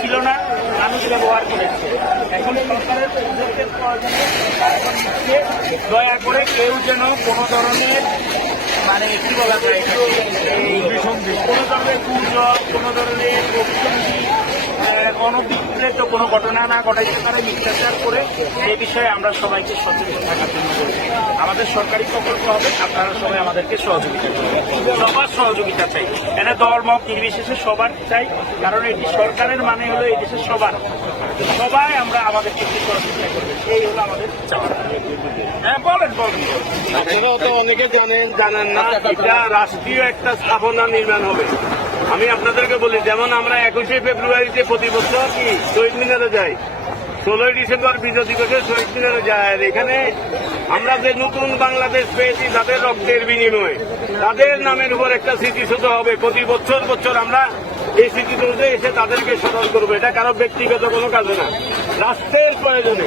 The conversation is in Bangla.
ছিল না, মানুষ ব্যবহার করেছে। এখন সরকারের উদ্যোগের প্রয়োজনে দয়া করে কেউ যেন কোনো ধরনের মানে কি বলা যায় কোনো ধরনের গুজব, কোনো ধরনের অভিসন্ধি, অনধিকৃত কোনো ঘটনা না ঘটাইতে পারে, মিথ্যাচার করে এই বিষয়ে আমরা সবাইকে সচেতন থাকার জন্য বলছি। আমাদের সরকারি প্রকল্প হবে, আপনারা সবাই আমাদেরকে সহযোগিতা করবেন, সবার সহযোগিতা চাই। এটা ধর্ম নির্বিশেষে সবার চাই, কারণ এটি সরকারের মানে হলো এই দেশের সবার, সবাই আমরা আমাদেরকে সহযোগিতা করবেন, এই হলো আমাদের চাওয়া। হ্যাঁ বলেন। আপনারাও তো অনেকে জানেন না, এটা রাষ্ট্রীয় একটা স্থাপনা নির্মাণ হবে। আমি আপনাদেরকে বলি, যেমন আমরা 21শে ফেব্রুয়ারিতে প্রতি বছর কি শহীদ মিনারে যাই, 16ই ডিসেম্বর বিজয় দিবসে শহীদ মিনারে যায়। আর এখানে আমরা যে নতুন বাংলাদেশ পেয়েছি তাদের রক্তের বিনিময়ে, তাদের নামের উপর একটা স্মৃতিসৌধ হবে। প্রতি বছর আমরা এই স্মৃতিসৌধে এসে তাদেরকে স্মরণ করবো। এটা কারো ব্যক্তিগত কোনো কাজে না, রাষ্ট্রের প্রয়োজনে।